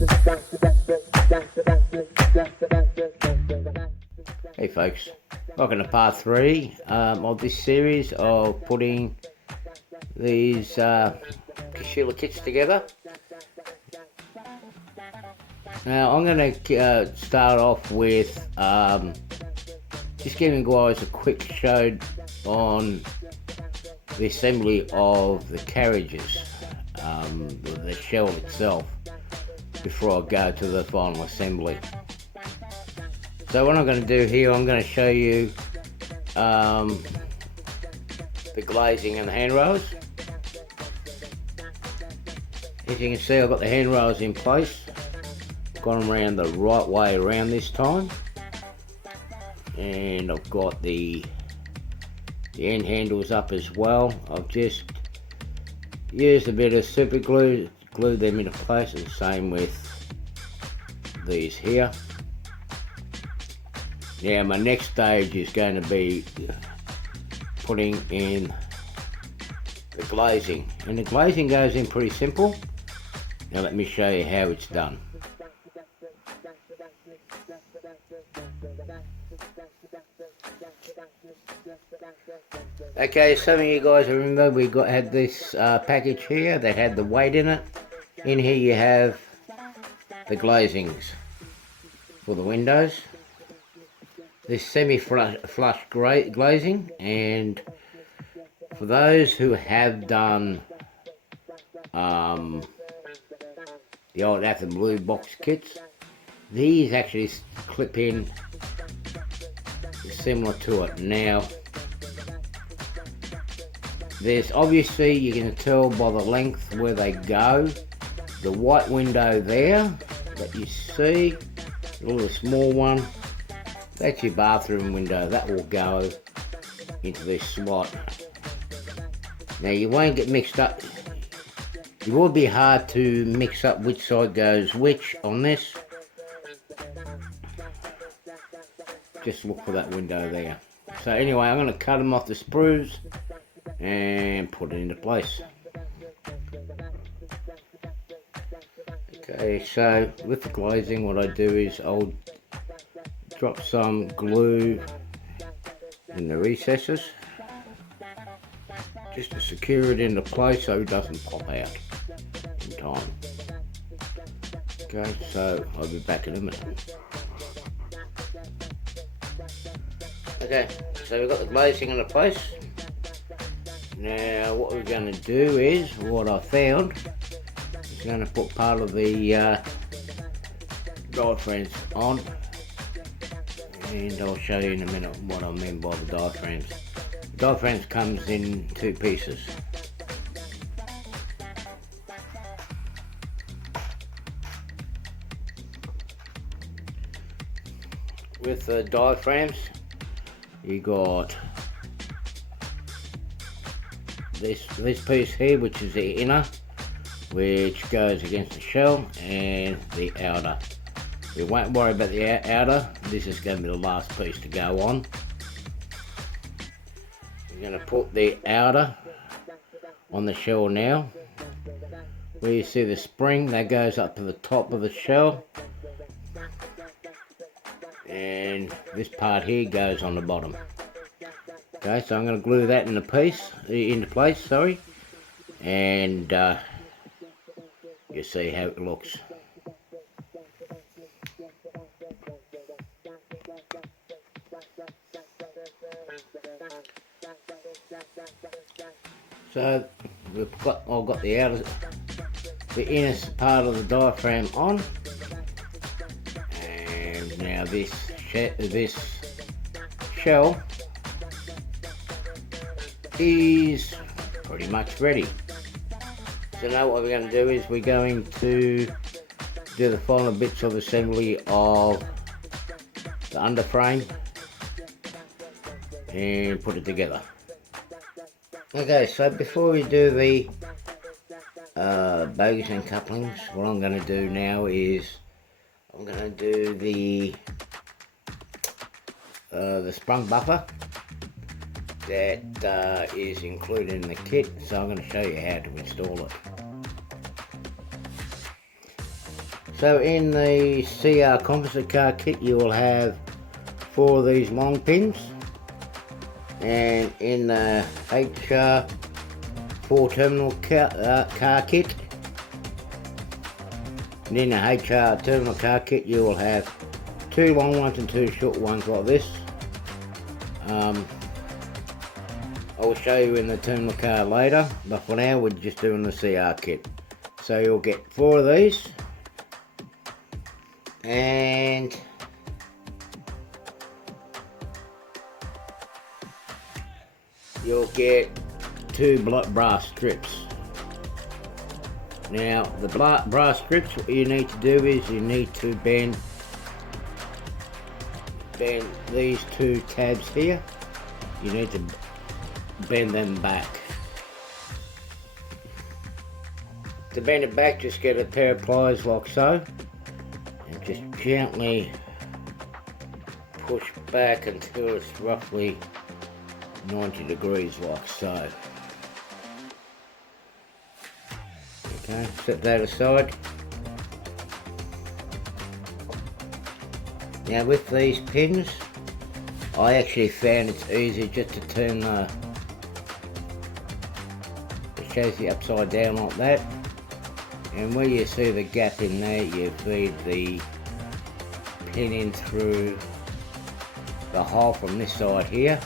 Hey folks, welcome to part 3 of this series of putting these Casula kits together. Now I'm going to start off with just giving you guys a quick show on the assembly of the carriages, the shell itself, before I go to the final assembly. So what I'm going to do here, I'm going to show you the glazing and the handrails. As you can see, I've got the handrails in place. Got them around the right way around this time. And I've got the end handles up as well. I've just used a bit of super glue, glued them into place, and the same with these here. Now my next stage is going to be putting in the glazing, and the glazing goes in pretty simple. Now let me show you how it's done. Okay, some of you guys remember we had this package here that had the weight in it. In here you have the glazings for the windows. This semi-flush glazing, and for those who have done the old Atom Blue box kits, these actually clip in similar to it. Now there's obviously, you can tell by the length where they go. The white window there that you see, a little small one, that's your bathroom window. That will go into this slot. Now you won't get mixed up. It will be hard to mix up which side goes which on this. Just look for that window there. So anyway, I'm going to cut them off the sprues and put it into place. Okay, so with the glazing, what I do is I'll drop some glue in the recesses just to secure it into place so it doesn't pop out in time. Okay, so I'll be back in a minute. Okay, so we've got the glazing into place. Now what we're going to do is, what I found, is going to put part of the diaphragms on. And I'll show you in a minute what I mean by the diaphragms. The diaphragms comes in 2 pieces. With the diaphragms, you got this piece here, which is the inner, which goes against the shell, and the outer. We won't worry about the outer. This is going to be the last piece to go on. We're going to put the outer on the shell now. Where you see the spring, that goes up to the top of the shell. And this part here goes on the bottom. Okay, so I'm going to glue that into place, sorry. And you see how it looks. So I've got the inner part of the diaphragm on, and now this shell is pretty much ready. So now what we're going to do is we're going to do the final bits of assembly of the underframe and put it together. Okay, so before we do the bogies and couplings, what I'm going to do now is I'm going to do the sprung buffer that is included in the kit, so I'm going to show you how to install it. So in the CR composite car kit you will have 4 of these long pins, and in the HR 4 terminal car kit, and in the HR terminal car kit you will have 2 long ones and 2 short ones like this. I'll show you in the terminal car later, but for now we're just doing the CR kit. So you'll get 4 of these, and you'll get 2 brass strips. Now the brass strips, what you need to do is you need to bend these 2 tabs here. You need to bend them back. To bend it back, just get a pair of pliers like so, and just gently push back until it's roughly 90 degrees like so. Okay, set that aside. Now with these pins, I actually found it's easy just to turn the chassis upside down like that, and where you see the gap in there, you feed the pin in through the hole from this side here.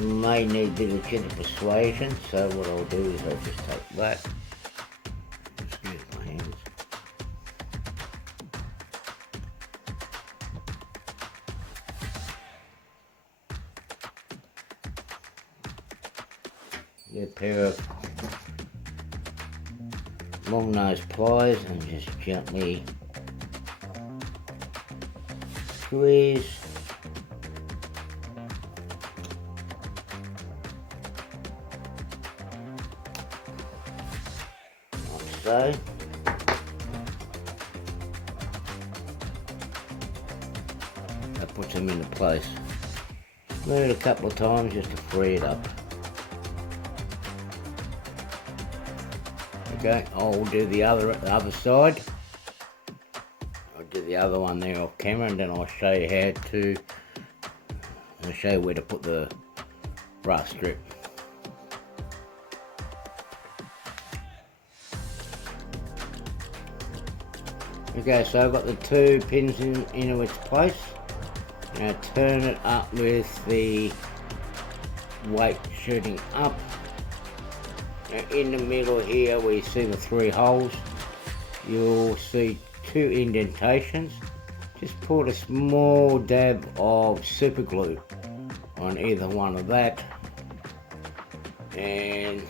You may need a bit of gentle persuasion, so what I'll do is I'll just take that. Excuse my hands. Get a pair of long nose pliers and just gently squeeze. Like so. That puts them into place. Move it a couple of times just to free it up. Okay, I'll do the other side. I'll do the other one there off camera, and then I'll show you where to put the brass strip. Okay, so I've got the 2 pins into its place. Now turn it up with the weight shooting up. Now in the middle here where you see the 3 holes, you'll see 2 indentations. Just put a small dab of super glue on either one of that, and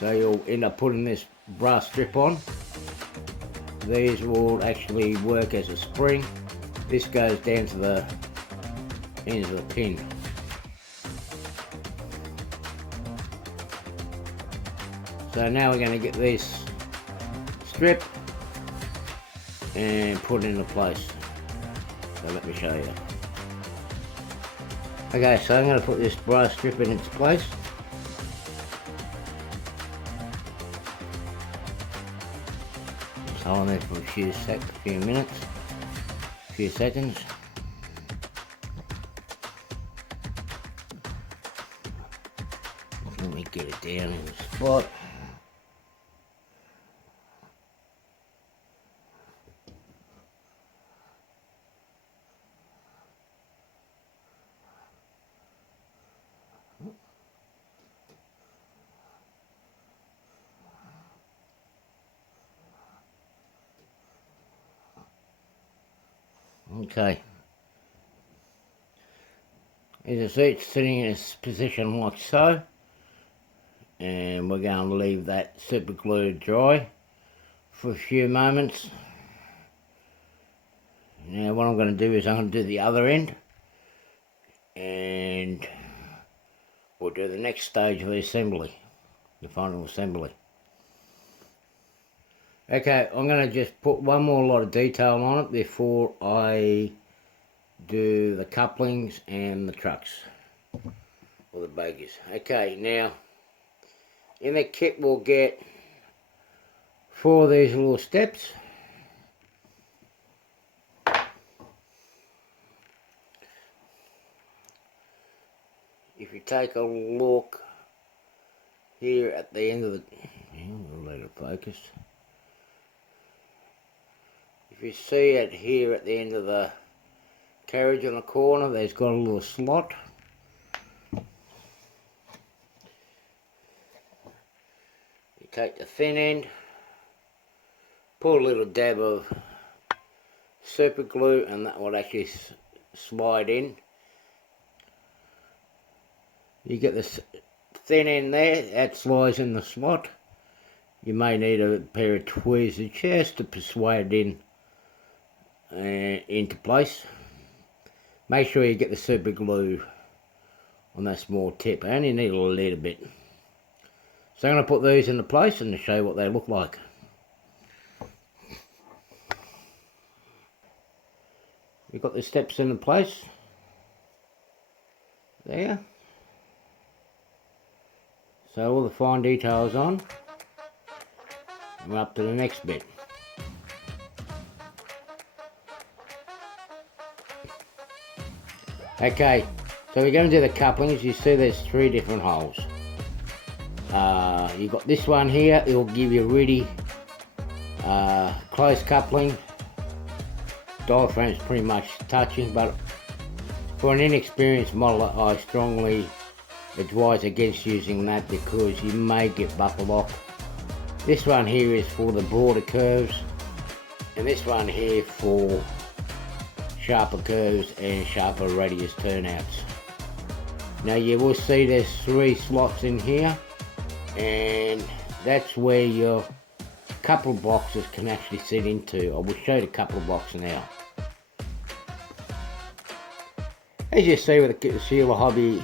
so you'll end up putting this brass strip on. These will actually work as a spring. This goes down to the end of the pin. So now we're going to get this strip and put it into place. So let me show you. Okay, so I'm going to put this brass strip in its place. Just hold on there for a few seconds. Let me get it down in the spot. Okay, as you see, it's sitting in its position like so, and we're going to leave that super glue dry for a few moments. Now what I'm going to do is I'm going to do the other end, and we'll do the next stage of the assembly, the final assembly. Okay, I'm going to just put one more lot of detail on it before I do the couplings and the trucks. for the bogies. Okay, now in the kit we'll get 4 of these little steps. If you take a look here at the end of the, we'll let it focus. If you see it here at the end of the carriage on the corner, there's got a little slot. You take the thin end, put a little dab of super glue, and that will actually slide in. You get the thin end there, that slides in the slot. You may need a pair of tweezers just to persuade it in into place. Make sure you get the super glue on that small tip. I only need a little bit. So I'm going to put these into place and to show you what they look like. We've got the steps into place. There. So all the fine details on. And we're up to the next bit. Okay, so we're going to do the couplings. You see there's 3 different holes. You've got this one here. It will give you really close coupling. Diaphragm's pretty much touching, but for an inexperienced modeler, I strongly advise against using that because you may get buckle lock. This one here is for the broader curves, and this one here for sharper curves and sharper radius turnouts. Now you will see there's 3 slots in here, and that's where your couple boxes can actually sit into. I will show you the couple box now. As you see with the Casula Hobbie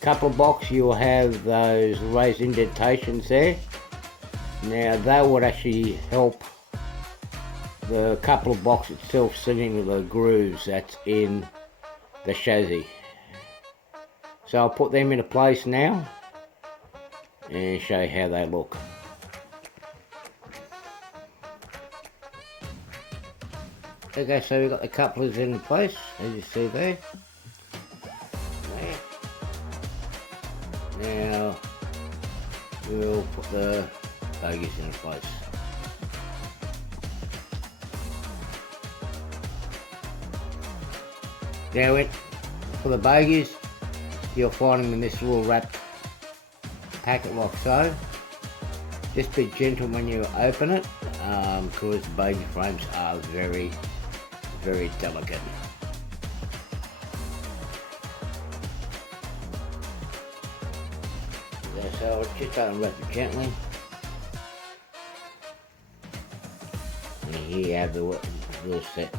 couple box, you'll have those raised indentations there. Now that would actually help the couple box itself sit into the grooves that's in the chassis. So I'll put them into place now and show you how they look. Okay, so we've got the couplers in place, as you see there. Now we'll put the bogies in place. Now for the bogies, you'll find them in this little wrapped packet like so. Just be gentle when you open it, because bogie frames are very, very delicate. So I'll just unwrap it gently. And here you have the little sets.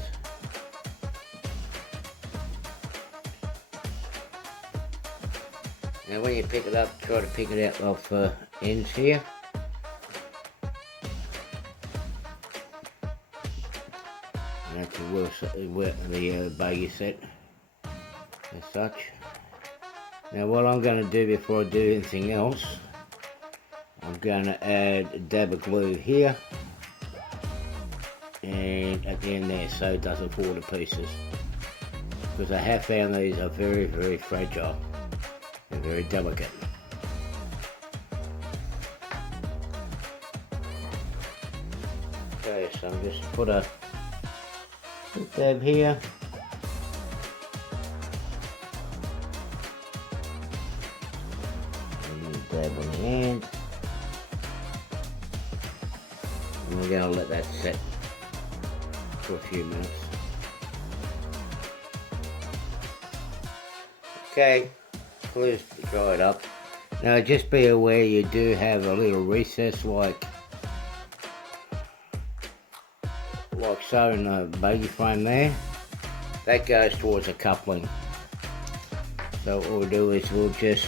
Now when you pick it up, try to pick it out off the ends here. And that's the bogie set as such. Now what I'm going to do before I do anything else, I'm going to add a dab of glue here and at the end there so it doesn't fall to pieces, because I have found these are very, very fragile and very delicate. Okay, so I'm just put a dab here. Dab on the end, and we're going to let that set for a few minutes. Okay, please dry it up. Now just be aware you do have a little recess like so in the bogie frame there. That goes towards the coupling. So what we'll do is we'll just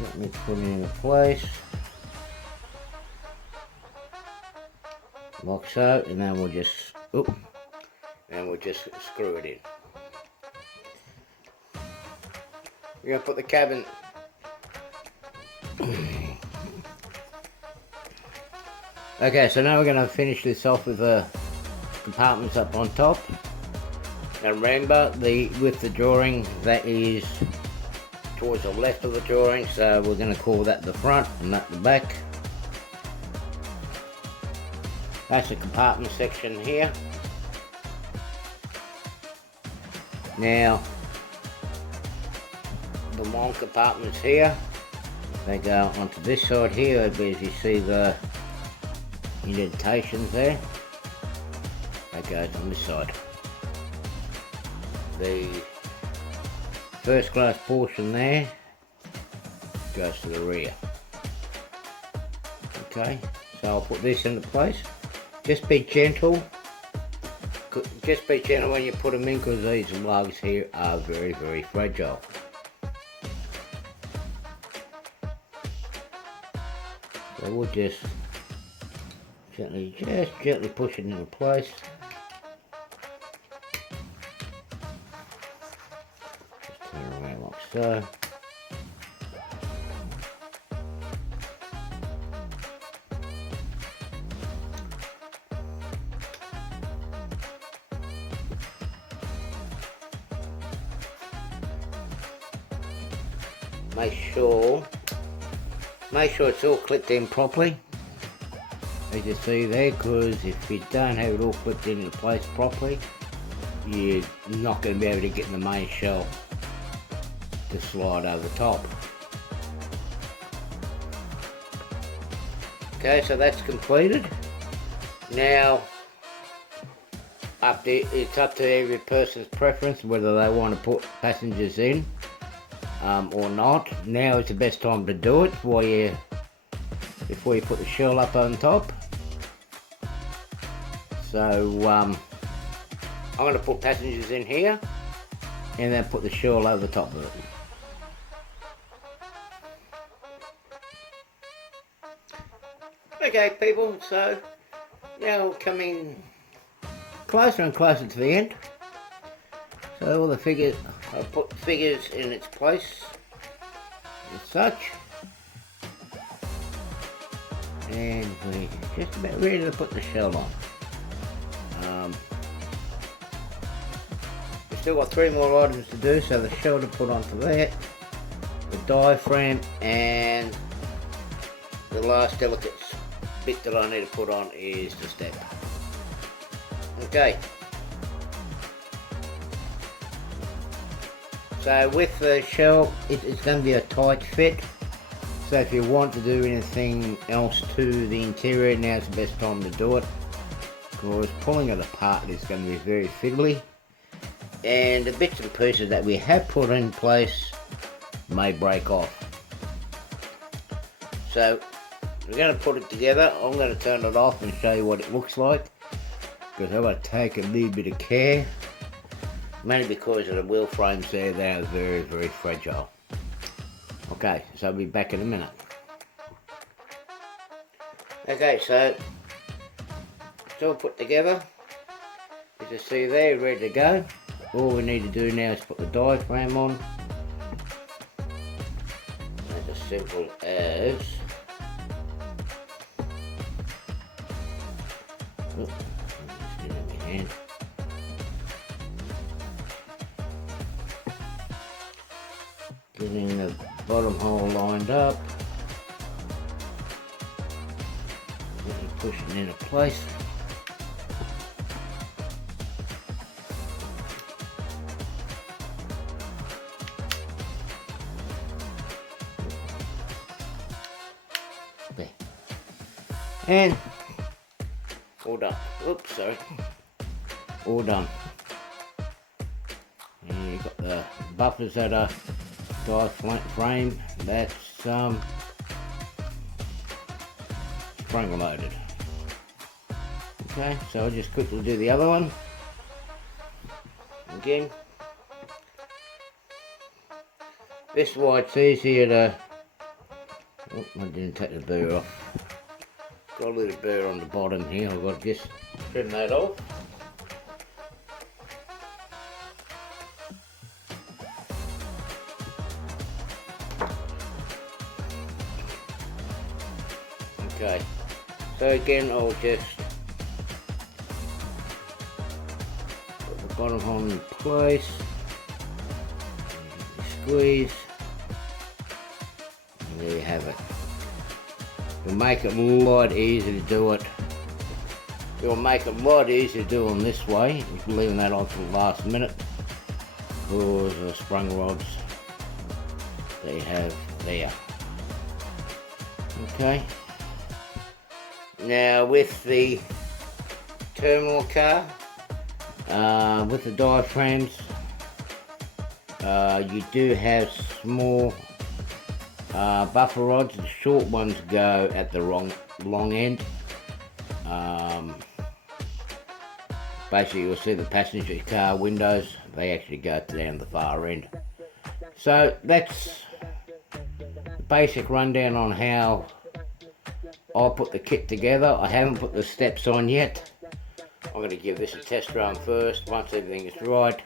let me put it into place, like so, and then we'll just screw it in. We're going to put the cabin. Okay, so now we're going to finish this off with the compartments up on top. Now remember, with the drawing, that is towards the left of the drawing, so we're going to call that the front and that the back. That's the compartment section here. Now, the long compartments here, they go onto this side here, as you see the indentations there. That goes on this side. The first class portion there goes to the rear. Okay, so I'll put this into place. Just be gentle. Just be gentle when you put them in, because these lugs here are very, very fragile. So we'll just gently push it into place. Just turn it around like so. Make sure it's all clipped in properly, as you see there, because if you don't have it all clipped into place properly, you're not going to be able to get the main shell to slide over the top. Okay, so that's completed. Now, it's up to every person's preference whether they want to put passengers in or not. Now is the best time to do it before you put the shell up on top. So I'm going to put passengers in here and then put the shell over the top of it. Okay people, so now we're coming closer and closer to the end. So all the figures, I'll put the figures in its place as such, and we're just about ready to put the shell on. We've still got 3 more items to do, so the shell to put onto that, the diaphragm, and the last delicate bit that I need to put on is the step. Okay. So with the shell, it's going to be a tight fit. So if you want to do anything else to the interior, now's the best time to do it. Because pulling it apart is going to be very fiddly. And the bits and pieces that we have put in place may break off. So we're going to put it together. I'm going to turn it off and show you what it looks like, because I've got to take a little bit of care. Mainly because of the wheel frames there, they are very, very fragile. Okay, so I'll be back in a minute. Okay, so it's all put together. As you see there, ready to go. All we need to do now is put the diaphragm on. It's as simple as... Oh, just get it in my hand. Getting the bottom hole lined up, pushing into place. There. And all done. Oops, sorry. All done. And you've got the buffers that are diaphragm, that's spring loaded. Okay, so I'll just quickly do the other one again. This is why it's easier to... Oh, I didn't take the burr off. Got a little burr on the bottom here, I've got to just trim that off. Okay, so again I'll just put the bottom on in place, squeeze, and there you have it. It'll make it a lot easier to do it. It'll make it a lot easier doing this way, if you're leaving that on for the last minute, because the sprung rods they have there. Okay. Now with the terminal car, with the diaphragms, you do have small buffer rods. The short ones go at the long end. Basically you'll see the passenger car windows, they actually go down the far end. So that's the basic rundown on how I'll put the kit together. I haven't put the steps on yet. I'm going to give this a test run first. Once everything is right,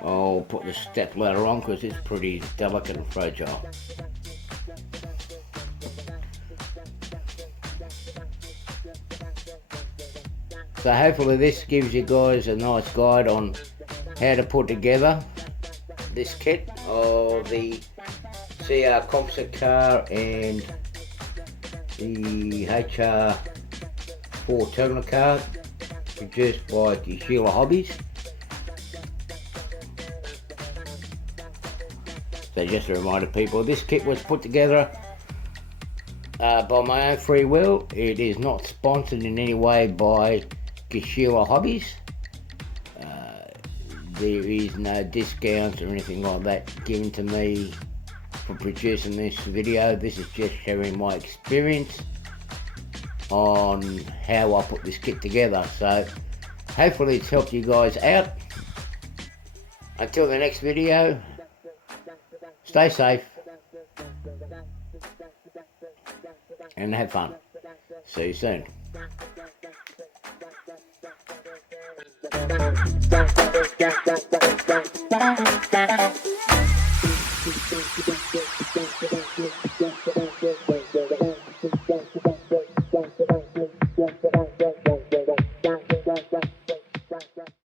I'll put the step ladder on because it's pretty delicate and fragile. So hopefully this gives you guys a nice guide on how to put together this kit of the CR composite car and the HR4 terminal car produced by Casula Hobbies. So just a reminder people, this kit was put together by my own free will. It is not sponsored in any way by Casula Hobbies. There is no discounts or anything like that given to me for producing this video. This is just sharing my experience on how I put this kit together. So hopefully it's helped you guys out. Until the next video, stay safe and have fun. See you soon.